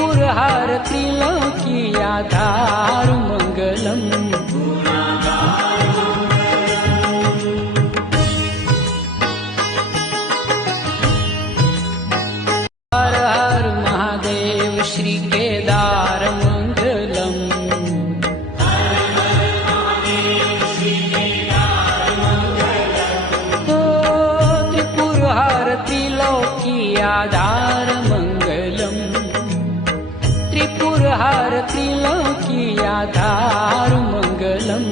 त्रिपुरहार त्रिलोकी आधार मंगलम। हर हर महादेव श्री केदार मंगलम। त्रिपुरहार त्रिलोकी आधार मंगलम। त्रिपुरहार त्रिलोकी आधार मंगलम।